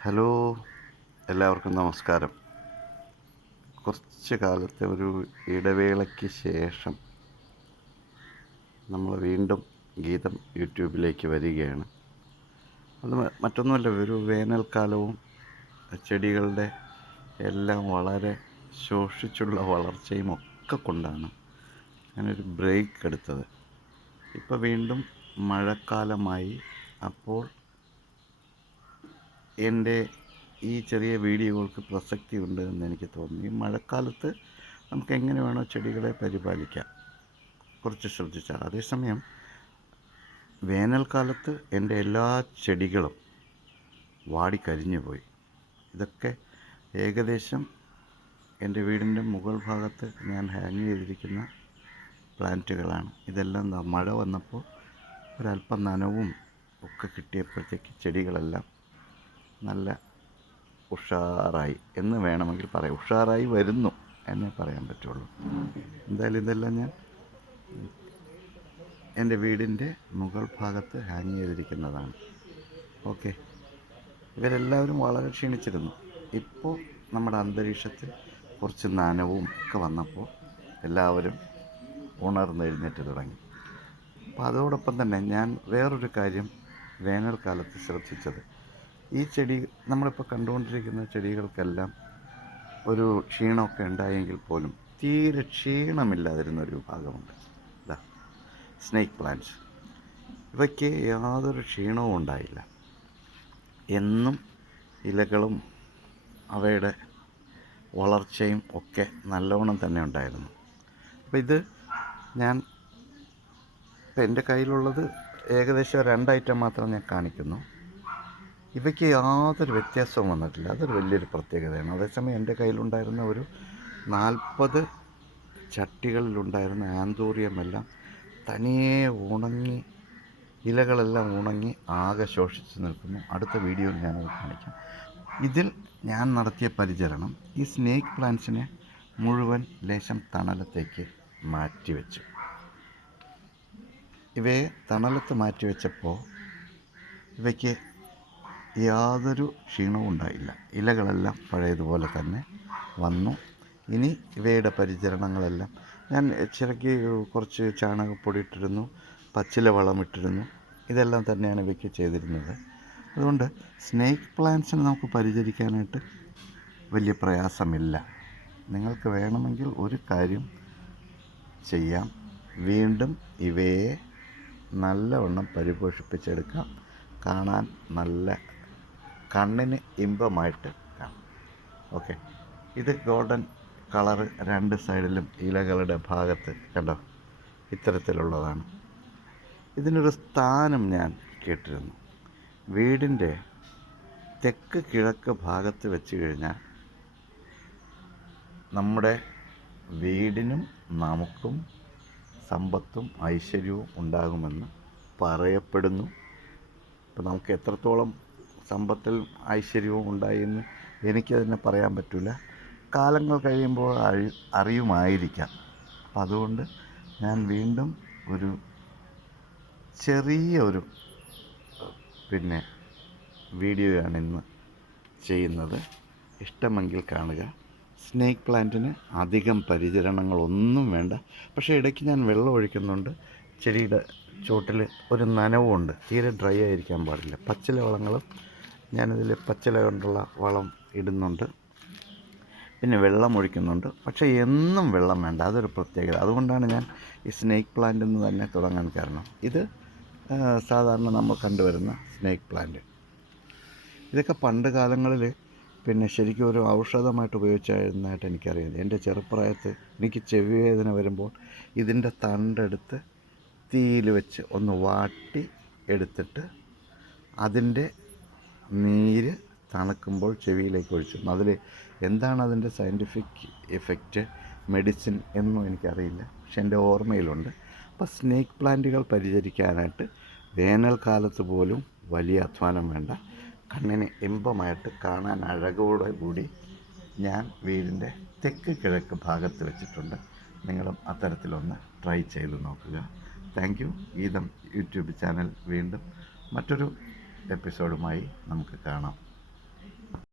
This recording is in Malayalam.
ഹലോ എല്ലാവർക്കും നമസ്കാരം. കുറച്ച് കാലത്തെ ഒരു ഇടവേളയ്ക്ക് ശേഷം നമ്മൾ വീണ്ടും ഗീതം യൂട്യൂബിലേക്ക് വരികയാണ്. അത് മറ്റൊന്നുമല്ല ഒരു വേനൽക്കാലവും ചെടികളുടെ എല്ലാം വളരെ ശോഷിച്ചുള്ള വളർച്ചയും ഒക്കെ കൊണ്ടാണ് ഞാനൊരു ബ്രേക്ക് എടുത്തത്. ഇപ്പോൾ വീണ്ടും മഴക്കാലമായി. അപ്പോൾ എന്റെ ഈ ചെറിയ വീഡിയോകൾക്ക് പ്രസക്തി ഉണ്ട് എന്ന് എനിക്ക് തോന്നി ഈ മഴക്കാലത്ത് നമുക്ക് എങ്ങനെ വേണോ ചെടികളെ പരിപാലിക്കാം. കുറച്ച് ശ്രദ്ധിച്ചാൽ. അതേസമയം വേനൽക്കാലത്ത് എന്റെ എല്ലാ ചെടികളും വാടിക്കരിഞ്ഞു പോയി. ഇതൊക്കെ ഏകദേശം എന്റെ വീടിന്റെ മുകൾ ഭാഗത്ത് ഞാൻ ഹാങ് ചെയ്തിരിക്കുന്ന പ്ലാന്റുകളാണ്. ഇതെല്ലാം മഴ വന്നപ്പോൾ ഒരല്പം നനവും ഒക്കെ കിട്ടിയപ്പോഴത്തേക്ക് ചെടികളെല്ലാം നല്ല ഉഷാറായി എന്ന് വേണമെങ്കിൽ പറയാം. ഉഷാറായി വരുന്നു എന്നേ പറയാൻ പറ്റുള്ളൂ. എന്തായാലും ഇതെല്ലാം ഞാൻ എന്റെ വീടിന്റെ മുകൾ ഭാഗത്ത് ഹാങ് ചെയ്തിരിക്കുന്നതാണ്. ഓക്കെ. ഇവരെല്ലാവരും വളരെ ക്ഷീണിച്ചിരുന്നു. ഇപ്പോൾ നമ്മുടെ അന്തരീക്ഷത്തിൽ കുറച്ച് നനവും ഒക്കെ വന്നപ്പോൾ എല്ലാവരും ഉണർന്നെഴുന്നേറ്റ് തുടങ്ങി. അപ്പോൾ അതോടൊപ്പം തന്നെ ഞാൻ വേറൊരു കാര്യം വേനൽക്കാലത്ത് ശ്രദ്ധിച്ചത്. ഈ ചെടി നമ്മളിപ്പോൾ കണ്ടുകൊണ്ടിരിക്കുന്ന ചെടികൾക്കെല്ലാം ഒരു ക്ഷീണമൊക്കെ ഉണ്ടായെങ്കിൽ പോലും തീരെ ക്ഷീണമില്ലാതിരുന്ന ഒരു വിഭാഗമുണ്ട്. ഇതാ സ്നേക്ക് പ്ലാന്റ്സ് ഇവയ്ക്ക് യാതൊരു ക്ഷീണവും ഉണ്ടായില്ല. എന്നും ഇലകളും അവയുടെ വളർച്ചയും ഒക്കെ നല്ലവണ്ണം തന്നെ ഉണ്ടായിരുന്നു. അപ്പോൾ ഇത് ഞാൻ ഇപ്പം എന്റെ കയ്യിലുള്ളത് ഏകദേശം രണ്ട് ഐറ്റം മാത്രം ഞാൻ കാണിക്കുന്നു. ഇവയ്ക്ക് യാതൊരു വ്യത്യാസവും വന്നിട്ടില്ല. അതൊരു വലിയൊരു പ്രത്യേകതയാണ്. അതേസമയം എന്റെ കയ്യിലുണ്ടായിരുന്ന ഒരു നാൽപ്പത് ചട്ടികളിലുണ്ടായിരുന്ന ആന്തൂറിയം എല്ലാം തനിയെ ഉണങ്ങി ഇലകളെല്ലാം ഉണങ്ങി ആകെ ശോഷിച്ച് നിൽക്കുന്നു. അടുത്ത വീഡിയോ ഞാനത് കാണിക്കാം. ഇതിൽ ഞാൻ നടത്തിയ പരിചരണം ഈ സ്നേക്ക് പ്ലാന്റ്സിനെ മുഴുവൻ ലേശം തണലത്തേക്ക് മാറ്റിവെച്ചു. ഇവയെ തണലത്ത് മാറ്റിവെച്ചപ്പോൾ ഇവയ്ക്ക് യാതൊരു ക്ഷീണവും ഉണ്ടായില്ല. ഇലകളെല്ലാം പഴയതുപോലെ തന്നെ വന്നു. ഇനി ഇവയുടെ പരിചരണങ്ങളെല്ലാം ഞാൻ ചിലക്ക് കുറച്ച് ചാണകപ്പൊടി ഇട്ടിരുന്നു പച്ചില വളം ഇട്ടിരുന്നു. ഇതെല്ലാം തന്നെയാണ് ഇവയ്ക്ക് ചെയ്തിരുന്നത്. അതുകൊണ്ട് സ്നേക്ക് പ്ലാന്റ്സിനെ നമുക്ക് പരിചരിക്കാനായിട്ട് വലിയ പ്രയാസമില്ല. നിങ്ങൾക്ക് വേണമെങ്കിൽ ഒരു കാര്യം ചെയ്യാം. വീണ്ടും ഇവയെ നല്ലവണ്ണം പരിപോഷിപ്പിച്ചെടുക്കാം. കാണാൻ നല്ല കണ്ണിന് ഇമ്പമായിട്ട് കാണും. ഓക്കെ ഇത് ഗോൾഡൻ കളർ രണ്ട് സൈഡിലും ഇലകളുടെ ഭാഗത്ത് കണ്ടോ? ഇത്തരത്തിലുള്ളതാണ്. ഇതിനൊരു സ്ഥാനം ഞാൻ കേട്ടിരുന്നു. വീടിന്റെ തെക്ക് കിഴക്ക് ഭാഗത്ത് വെച്ച് കഴിഞ്ഞാൽ നമ്മുടെ വീടിനും നമുക്കും സമ്പത്തും ഐശ്വര്യവും ഉണ്ടാകുമെന്ന് പറയപ്പെടുന്നു. ഇപ്പം നമുക്ക് എത്രത്തോളം സമ്പത്തിൽ ഐശ്വര്യവും ഉണ്ടായി എന്ന് എനിക്കതിനെ പറയാൻ പറ്റില്ല കാലങ്ങൾ കഴിയുമ്പോൾ അഴി അറിയുമായിരിക്കാം. അപ്പം അതുകൊണ്ട് ഞാൻ വീണ്ടും ഒരു ചെറിയ ഒരു പിന്നെ വീഡിയോയാണ് ഇന്ന് ചെയ്യുന്നത്. ഇഷ്ടമെങ്കിൽ കാണുക. സ്നേക്ക് പ്ലാന്റിന് അധികം പരിചരണങ്ങളൊന്നും വേണ്ട. പക്ഷേ ഇടയ്ക്ക് ഞാൻ വെള്ളം ഒഴിക്കുന്നുണ്ട്. ചെടിയുടെ ചുവട്ടിൽ ഒരു നനവുമുണ്ട് തീരെ ഡ്രൈ ആയിരിക്കാൻ പാടില്ല. പച്ചില വളങ്ങളും ഞാനിതിൽ പച്ചില കൊണ്ടുള്ള വളം ഇടുന്നുണ്ട്. പിന്നെ വെള്ളം ഒഴിക്കുന്നുണ്ട്. പക്ഷേ എന്നും വെള്ളം വേണ്ട. അതൊരു പ്രത്യേകത. അതുകൊണ്ടാണ് ഞാൻ ഈ സ്നേക്ക് പ്ലാന്റ് എന്ന് തന്നെ തുടങ്ങാൻ കാരണം. ഇത് സാധാരണ നമ്മൾ കണ്ടുവരുന്ന സ്നേക്ക് പ്ലാന്റ്. ഇതൊക്കെ പണ്ട് കാലങ്ങളിൽ പിന്നെ ശരിക്കും ഒരു ഔഷധമായിട്ട് ഉപയോഗിച്ചായിരുന്നതായിട്ട് എനിക്കറിയാം. എന്റെ ചെറുപ്രായത്ത് എനിക്ക് ചെവി വേദന വരുമ്പോൾ ഇതിന്റെ തണ്ടെടുത്ത് തീയിൽ വെച്ച് ഒന്ന് വാട്ടി എടുത്തിട്ട് അതിന്റെ നീര് തണുക്കുമ്പോൾ ചെവിയിലേക്ക് ഒഴിച്ചു. അതിൽ എന്താണ് അതിന്റെ സയന്റിഫിക് എഫക്റ്റ് മെഡിസിൻ എന്നും എനിക്കറിയില്ല. പക്ഷെ എന്റെ ഓർമ്മയിലുണ്ട്. അപ്പോൾ സ്നേക്ക് പ്ലാന്റുകൾ പരിചരിക്കാനായിട്ട് വേനൽക്കാലത്ത് പോലും വലിയ അധ്വാനം വേണ്ട. കണ്ണിന് ഇമ്പമായിട്ട് കാണാൻ അഴകോടെ കൂടി ഞാൻ വീടിന്റെ തെക്ക് കിഴക്ക് ഭാഗത്ത് വെച്ചിട്ടുണ്ട്. നിങ്ങളും അത്തരത്തിലൊന്ന് ട്രൈ ചെയ്ത് നോക്കുക. Thank you Geetham YouTube channel വീണ്ടും മറ്റൊരു എപ്പിസോഡുമായി നമുക്ക് കാണാം.